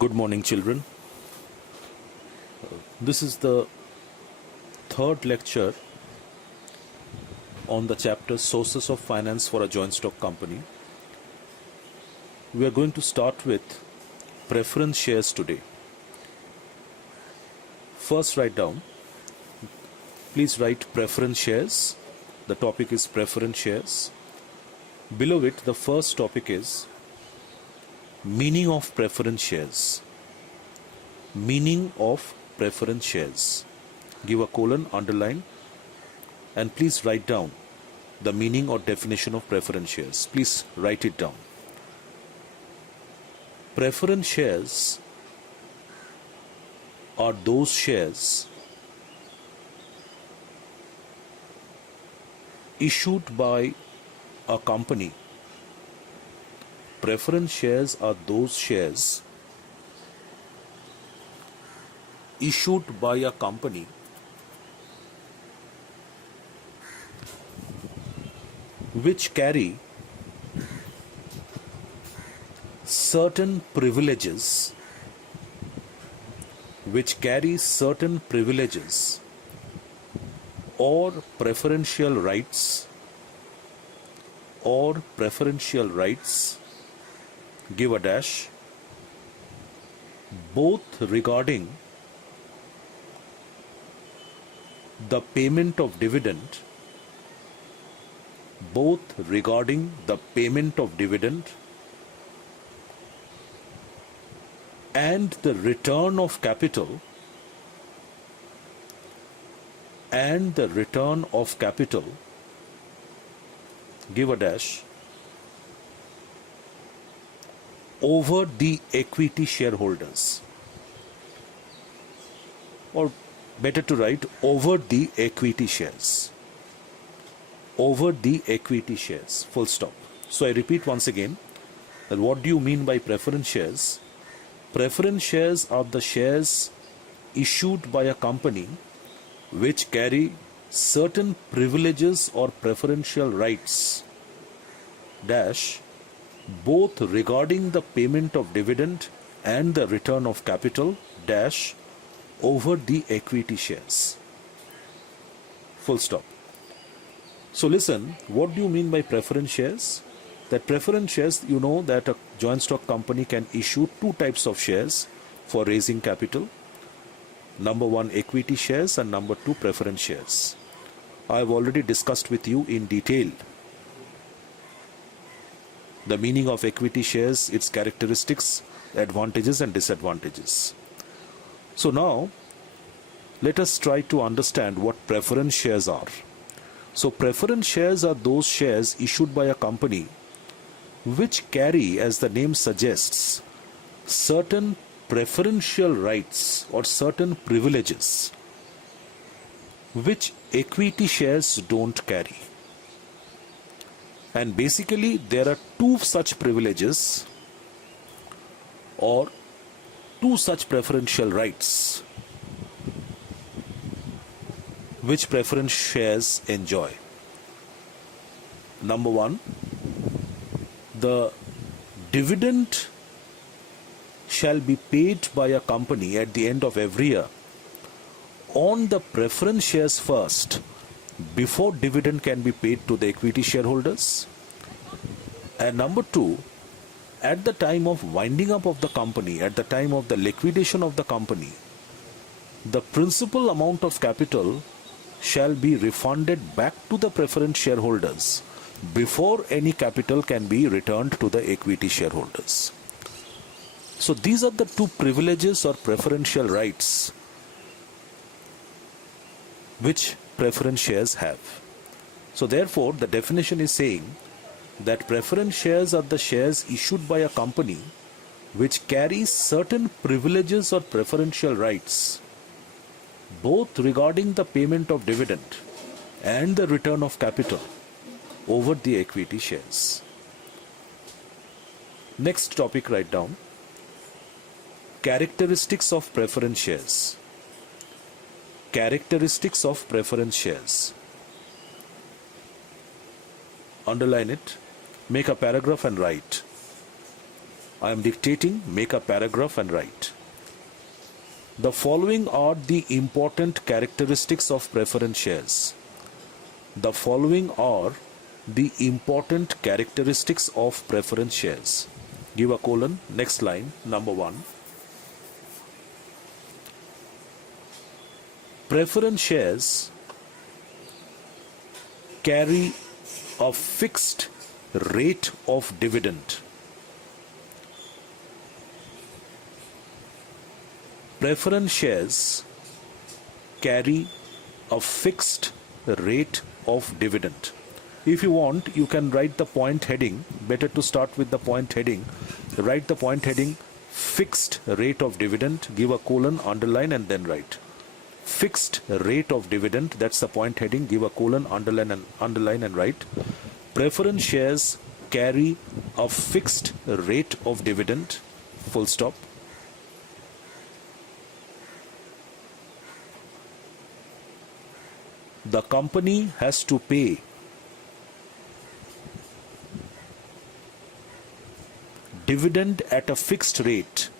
Good morning, children. This is the third lecture on the chapter Sources of Finance for a Joint Stock Company. We are going to start with preference shares today. First, please write preference shares. The topic is preference shares. Below it, the first topic is meaning of preference shares. Meaning of preference shares. Give a colon, underline, and please write down the meaning or definition of preference shares. Please write it down. Preference shares are those shares issued by a company. Preference shares are those shares issued by a company which carry certain privileges or preferential rights give a dash, both regarding the payment of dividend and the return of capital give a dash, over the equity shareholders, or better to write over the equity shares, full stop. So I repeat once again that what do you mean by preference shares? Preference shares are the shares issued by a company which carry certain privileges or preferential rights dash, both regarding the payment of dividend and the return of capital dash, over the equity shares, full stop. So listen, what do you mean by preference shares? That preference shares, you know that a joint stock company can issue two types of shares for raising capital. Number one, equity shares, and number two, preference shares. I have already discussed with you in detail the meaning of equity shares, its characteristics, advantages and disadvantages. So now, let us try to understand what preference shares are. So preference shares are those shares issued by a company which carry, as the name suggests, certain preferential rights or certain privileges which equity shares don't carry. And basically there are two such privileges or two such preferential rights which preference shares enjoy. Number one, the dividend shall be paid by a company at the end of every year on the preference shares first, before dividend can be paid to the equity shareholders. And number two, at the time of winding up of the company, at the time of the liquidation of the company, the principal amount of capital shall be refunded back to the preference shareholders before any capital can be returned to the equity shareholders. So these are the two privileges or preferential rights which preference shares have. So therefore, the definition is saying that preference shares are the shares issued by a company which carries certain privileges or preferential rights, both regarding the payment of dividend and the return of capital over the equity shares. Next topic, write down characteristics of preference shares. Characteristics of preference shares. Underline it, make a paragraph and write. I am dictating, make a paragraph and write. The following are the important characteristics of preference shares. The following are the important characteristics of preference shares. Give a colon, next line, number 1. Preference shares carry a fixed rate of dividend. Preference shares carry a fixed rate of dividend. If you want, you can write the point heading. Better to start with the point heading. Write the point heading, fixed rate of dividend, give a colon, underline and then write. Fixed rate of dividend, that's the point heading, give a colon, underline and write. Preference shares carry a fixed rate of dividend, full stop. The company has to pay dividend at a fixed rate.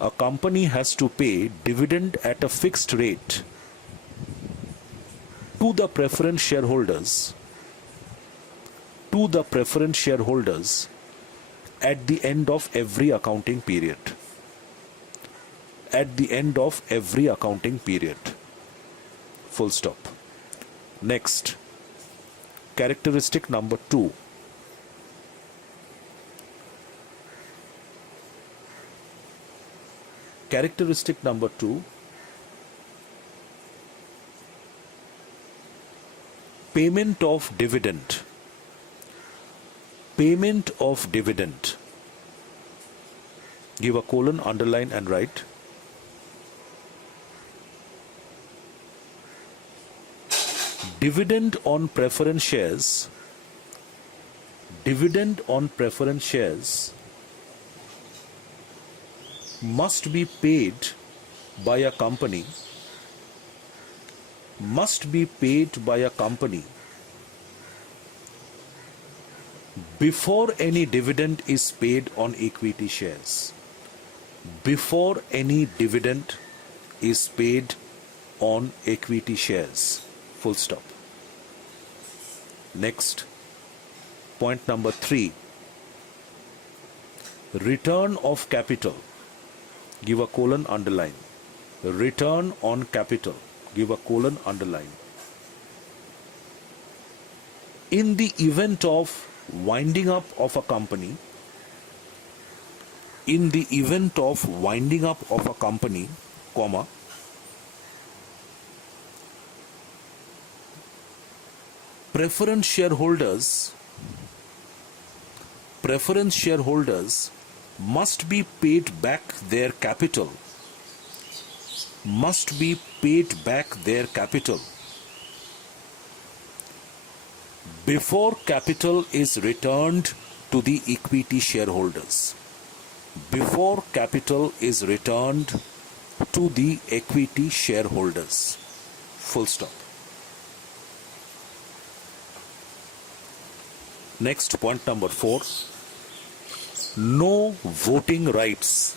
A company has to pay dividend at a fixed rate to the preference shareholders at the end of every accounting period. At the end of every accounting period. Full stop. Next, characteristic number 2. Characteristic number 2. Payment of dividend. Payment of dividend. Give a colon, underline and write. Dividend on preference shares. Dividend on preference shares must be paid by a company. Must be paid by a company before any dividend is paid on equity shares. Before any dividend is paid on equity shares. Full stop. Next, point number 3. Return of capital. Give a colon, underline. Return on capital. Give a colon, underline. In the event of winding up of a company, in the event of winding up of a company, comma, preference shareholders must be paid back their capital. Must be paid back their capital before capital is returned to the equity shareholders. Before capital is returned to the equity shareholders. Full stop. Next, point number 4. No voting rights.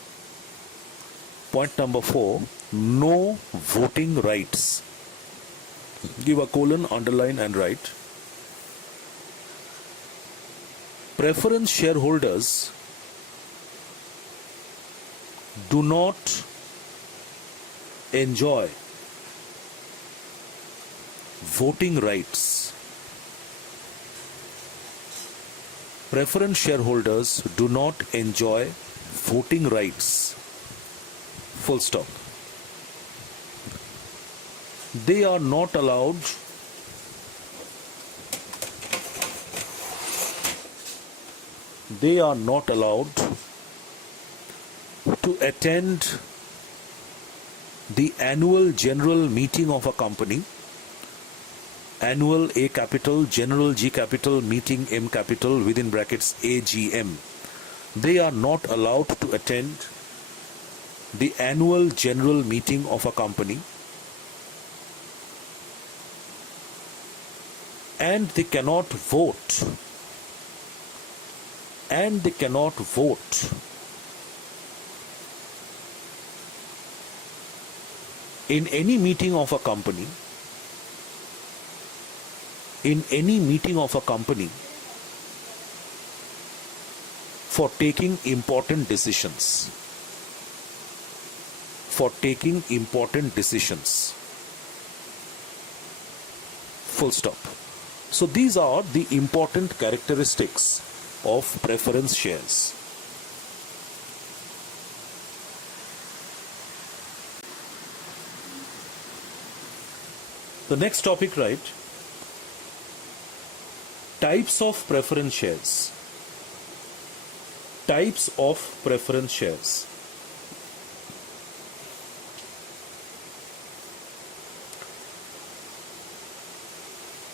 Point number 4. No voting rights. Give a colon, underline and write. Preference shareholders do not enjoy voting rights. Preference shareholders do not enjoy voting rights. Full stop. They are not allowed to attend the annual general meeting of a company, annual A capital, general G capital, meeting M capital within brackets AGM. They are not allowed to attend the annual general meeting of a company, and they cannot vote and they cannot vote in any meeting of a company, for taking important decisions. Full stop. So these are the important characteristics of preference shares. The next topic, right? Types of preference shares. Types of preference shares.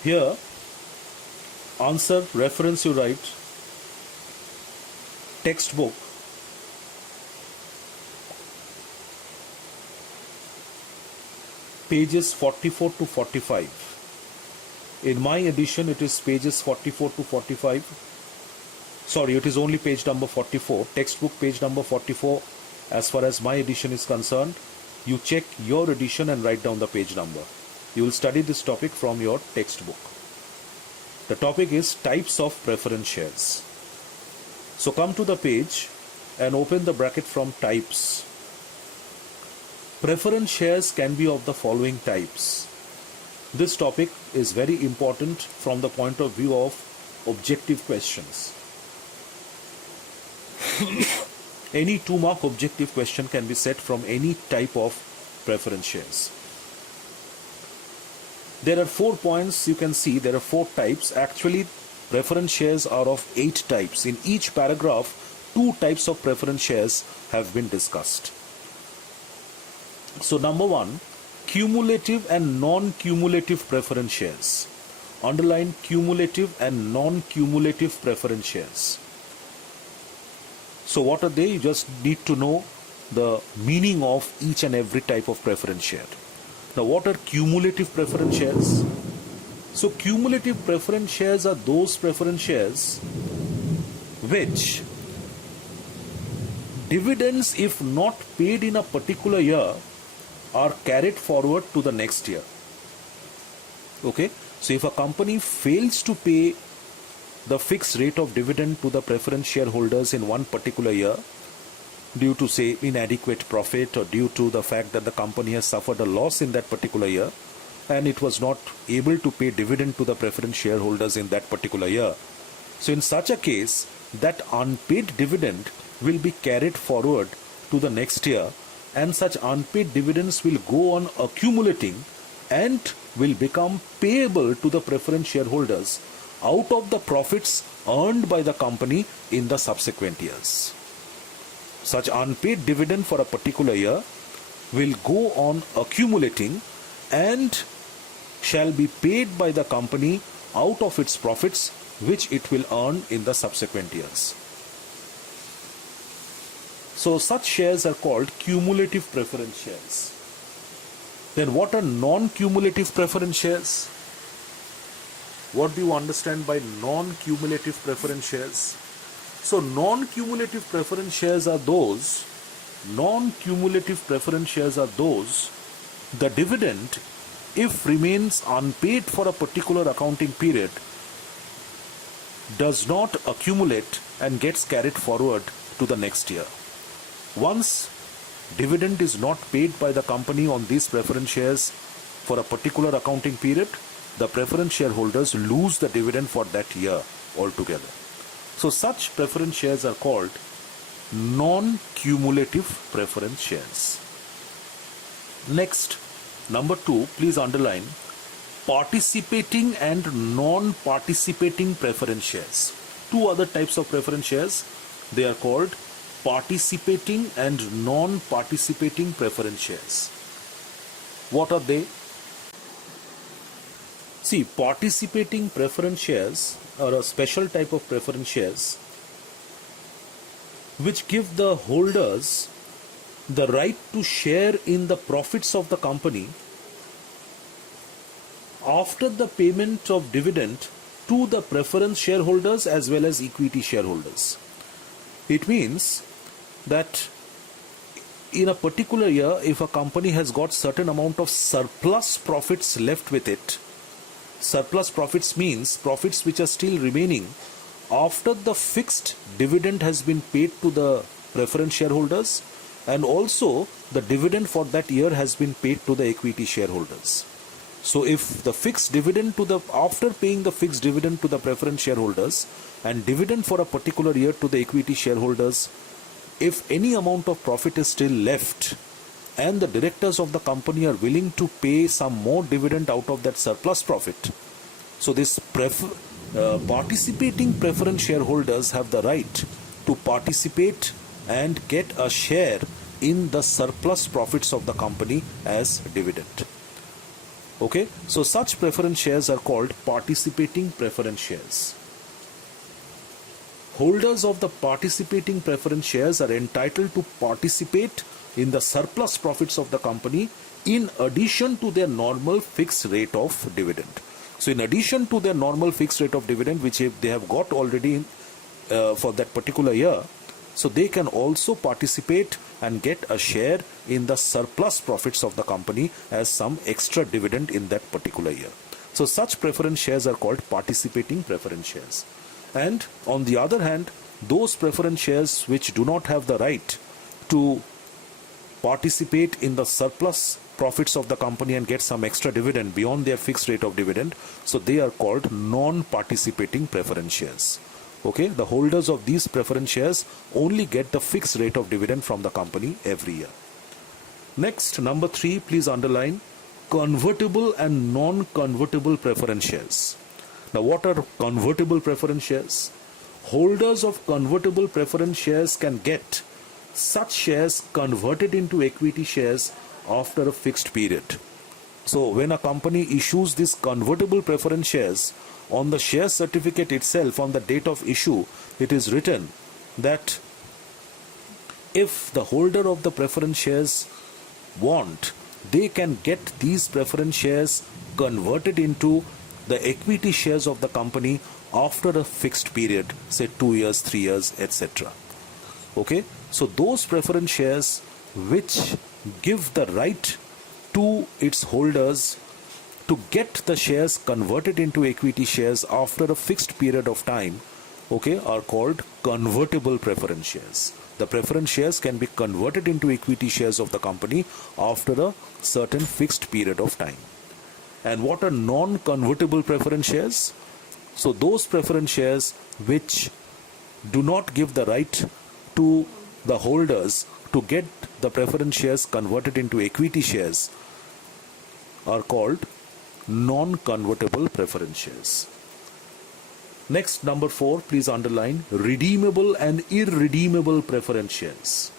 Here, answer, reference you write, textbook, pages 44 to 45. In my edition, it is pages 44 to 45. Sorry, it is only page number 44. Textbook page number 44. As far as my edition is concerned, you check your edition and write down the page number. You will study this topic from your textbook. The topic is types of preference shares. So come to the page and open the bracket from types. Preference shares can be of the following types. This topic is very important from the point of view of objective questions. Any 2-mark objective question can be set from any type of preference shares. There are 4 points you can see. There are 4 types. Actually, preference shares are of 8 types. In each paragraph, 2 types of preference shares have been discussed. So number 1, cumulative and non-cumulative preference shares. Underline cumulative and non-cumulative preference shares. So what are they? You just need to know the meaning of each and every type of preference share. Now, what are cumulative preference shares? So cumulative preference shares are those preference shares which dividends, if not paid in a particular year, are carried forward to the next year. Okay? So if a company fails to pay the fixed rate of dividend to the preference shareholders in one particular year, due to, say, inadequate profit, or due to the fact that the company has suffered a loss in that particular year and it was not able to pay dividend to the preference shareholders in that particular year. So in such a case, that unpaid dividend will be carried forward to the next year, and such unpaid dividends will go on accumulating and will become payable to the preference shareholders out of the profits earned by the company in the subsequent years. Such unpaid dividend for a particular year will go on accumulating and shall be paid by the company out of its profits, which it will earn in the subsequent years. So such shares are called cumulative preference shares. Then what are non-cumulative preference shares? What do you understand by non-cumulative preference shares? So non-cumulative preference shares are those, the dividend, if remains unpaid for a particular accounting period, does not accumulate and gets carried forward to the next year. Once dividend is not paid by the company on these preference shares for a particular accounting period, the preference shareholders lose the dividend for that year altogether. So such preference shares are called non-cumulative preference shares. Next, number 2, please underline participating and non-participating preference shares. 2 other types of preference shares. They are called participating and non-participating preference shares. What are they? See, participating preference shares are a special type of preference shares which give the holders the right to share in the profits of the company after the payment of dividend to the preference shareholders as well as equity shareholders. It means that in a particular year, if a company has got certain amount of surplus profits left with it, surplus profits means profits which are still remaining after the fixed dividend has been paid to the preference shareholders, and also the dividend for that year has been paid to the equity shareholders. So if the fixed dividend after paying the fixed dividend to the preference shareholders and dividend for a particular year to the equity shareholders, if any amount of profit is still left and the directors of the company are willing to pay some more dividend out of that surplus profit, so this participating preference shareholders have the right to participate and get a share in the surplus profits of the company as dividend. Okay, so such preference shares are called participating preference shares. Holders of the participating preference shares are entitled to participate in the surplus profits of the company in addition to their normal fixed rate of dividend. So in addition to their normal fixed rate of dividend, which they have got already for that particular year, so they can also participate and get a share in the surplus profits of the company as some extra dividend in that particular year. So such preference shares are called participating preference shares. And on the other hand, those preference shares which do not have the right to participate in the surplus profits of the company and get some extra dividend beyond their fixed rate of dividend, so they are called non-participating preference shares. Okay, the holders of these preference shares only get the fixed rate of dividend from the company every year. Next, number 3, please underline convertible and non-convertible preference shares. Now, what are convertible preference shares? Holders of convertible preference shares can get such shares converted into equity shares after a fixed period. So, when a company issues these convertible preference shares, on the share certificate itself, on the date of issue, it is written that if the holder of the preference shares want, they can get these preference shares converted into the equity shares of the company after a fixed period, say 2 years, 3 years, etc. Okay, so those preference shares which give the right to its holders to get the shares converted into equity shares after a fixed period of time, okay, are called convertible preference shares. The preference shares can be converted into equity shares of the company after a certain fixed period of time. And what are non-convertible preference shares? So those preference shares which do not give the right to the holders to get the preference shares converted into equity shares are called non-convertible preference shares. Next, number 4, please underline redeemable and irredeemable preference shares.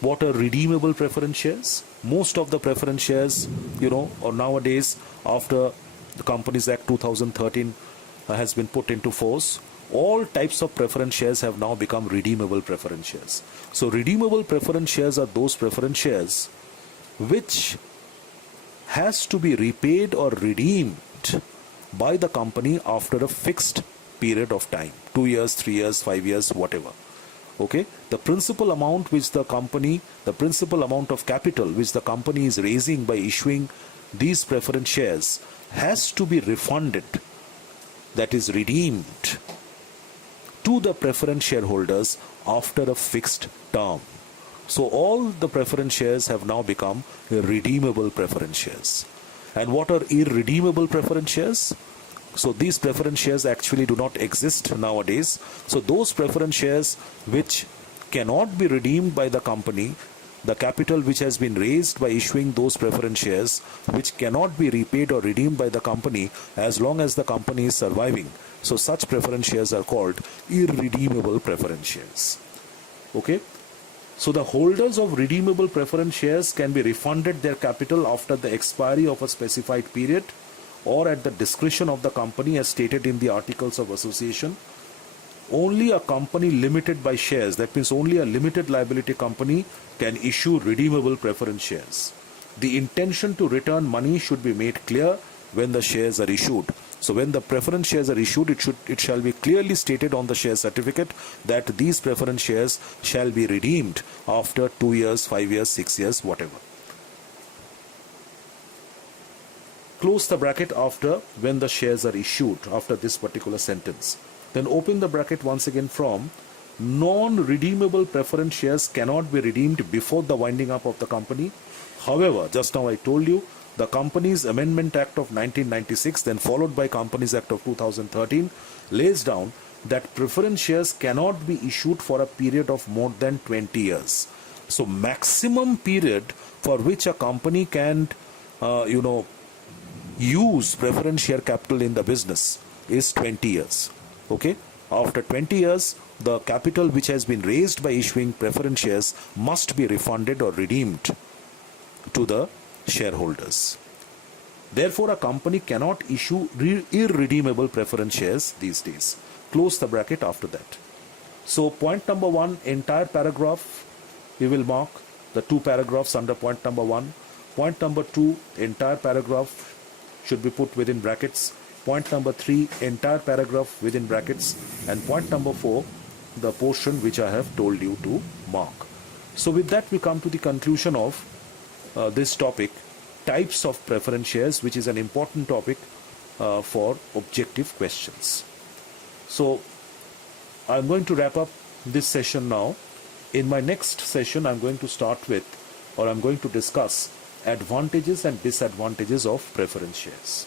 What are redeemable preference shares? Most of the preference shares, or nowadays after the Companies Act 2013 has been put into force, all types of preference shares have now become redeemable preference shares. So redeemable preference shares are those preference shares which has to be repaid or redeemed by the company after a fixed period of time, 2 years, 3 years, 5 years, whatever. Okay, the principal amount of capital which the company is raising by issuing these preference shares has to be refunded, that is redeemed, to the preference shareholders after a fixed term. So all the preference shares have now become redeemable preference shares. And what are irredeemable preference shares? So these preference shares actually do not exist nowadays. So those preference shares which cannot be redeemed by the company, the capital which has been raised by issuing those preference shares, which cannot be repaid or redeemed by the company as long as the company is surviving. So such preference shares are called irredeemable preference shares. Okay. So the holders of redeemable preference shares can be refunded their capital after the expiry of a specified period or at the discretion of the company as stated in the Articles of Association. Only a company limited by shares, that means only a limited liability company, can issue redeemable preference shares. The intention to return money should be made clear when the shares are issued. So when the preference shares are issued, it shall be clearly stated on the share certificate that these preference shares shall be redeemed after 2 years, 5 years, 6 years, whatever. Close the bracket after when the shares are issued, after this particular sentence. Then open the bracket once again from non-redeemable preference shares cannot be redeemed before the winding up of the company. However, just now I told you, the Companies Amendment Act of 1996, then followed by Companies Act of 2013, lays down that preference shares cannot be issued for a period of more than 20 years. So maximum period for which a company can, use preference share capital in the business is 20 years. Okay? After 20 years, the capital which has been raised by issuing preference shares must be refunded or redeemed to the shareholders. Therefore, a company cannot issue irredeemable preference shares these days. Close the bracket after that. So point number 1, entire paragraph, we will mark the 2 paragraphs under point number 1. Point number 2, entire paragraph should be put within brackets. Point number 3, entire paragraph within brackets. And point number 4, the portion which I have told you to mark. So with that, we come to the conclusion of this topic, types of preference shares, which is an important topic for objective questions. So I'm going to wrap up this session now. In my next session, I'm going to start with, or I'm going to discuss advantages and disadvantages of preference shares.